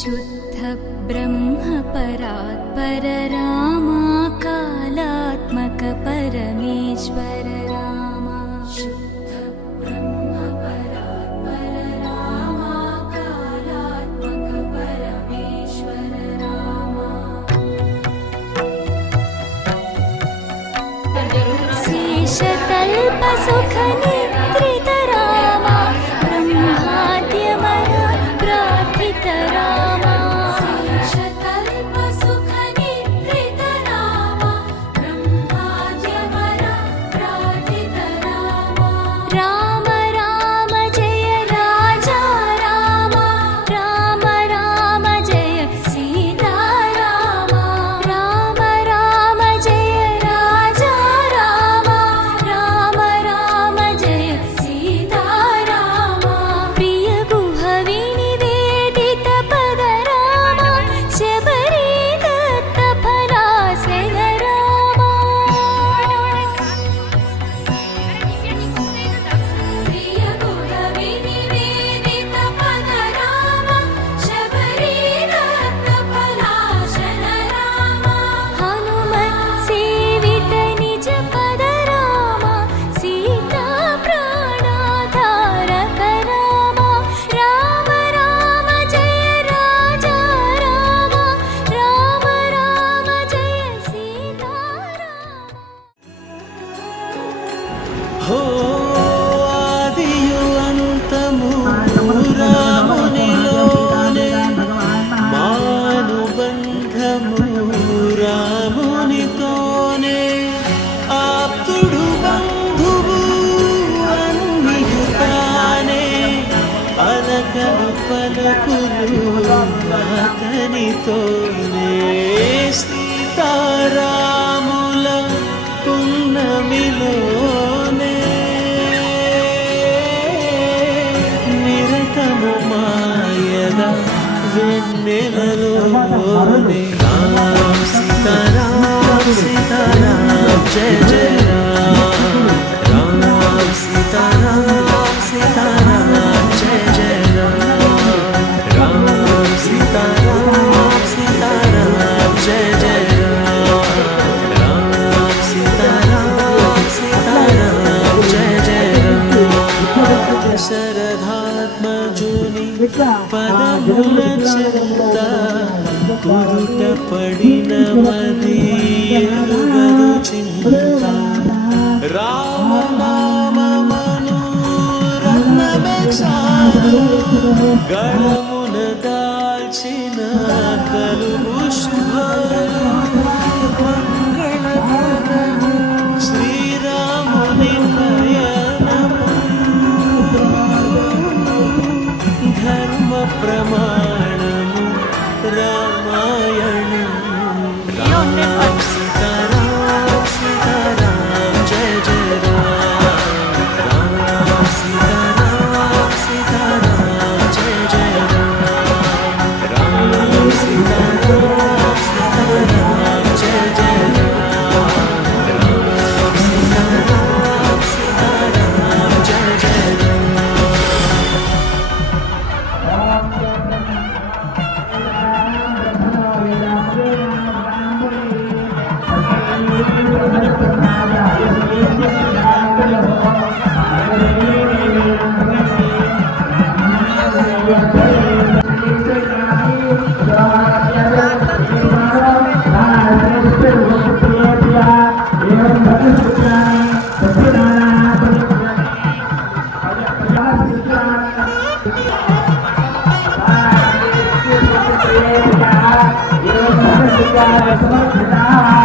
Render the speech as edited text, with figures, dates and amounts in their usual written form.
शुद्ध ब्रह्म परात्पर रामा कालात्मक परमेश्वर रामा शुद्ध ब्रह्म परात्पर रामा कालात्मक परमेश्वर रामा शेषतल्प सुख निद्रित रामा ब्रह्माद्यमर प्रार्थित रामा शेषतल्प सुख निद्रित रामा ब्रह्माद्यमर प्रार्थित रामा राम राम जय राजा रामा राम राम जय सीता रामा राम राम जय राजा रामा राम राम जय सीता रामा प्रिय गुह विनिवेदित पद रामा शबरी दत्त फलासन रामा प्रिय गुह विनिवेदित पद रामा शबरी दत्त फलासन रामा हनुमत् सेवित निज पद रामा सीता प्राणाधारक रामा राम राम जय राजा रामा राम राम जय सीता హో ఆదియు అంతము రామునిలోనే మానుబంధము రామునితోనే ఆప్తుడు బంధువు అన్నియు తానే పలకలు పలుకులు అతనితోనే సీతారాముల పున్నమిలోనే నిరతము మాయద వెన్నెలలోనే రామ్ సీతారాం సీతారాం జయ జయ రామ్ రామ్ సీతారాం సీతారాం జయ జయ రామ్ రామ్ సీతారాం సీతారాం జయ జయ రామ్ రామ్ సీతారాం సీతారాం జయ జయ రామ్ శరధాత్మజుని పదముల చెంత కురుట పడిన మదీయగదు చింత రామనామమను రత్నమే చాలు గళమున దాల్చిన కలుగు శుభలు మంగళప్రదము శ్రీరాముని నయనము ధర్మ ప్రమాణము రామాయణం రామ సీతారాం సీతారాం జయ జయ రామ్ రామ సీతారాం సీతారాం జయ జయ రామ్ రామ సీతారాం సీతారాం జయ జయ రామ్ రామ సీతారాం సీతారాం జయ జయ రామ్ समर्पिता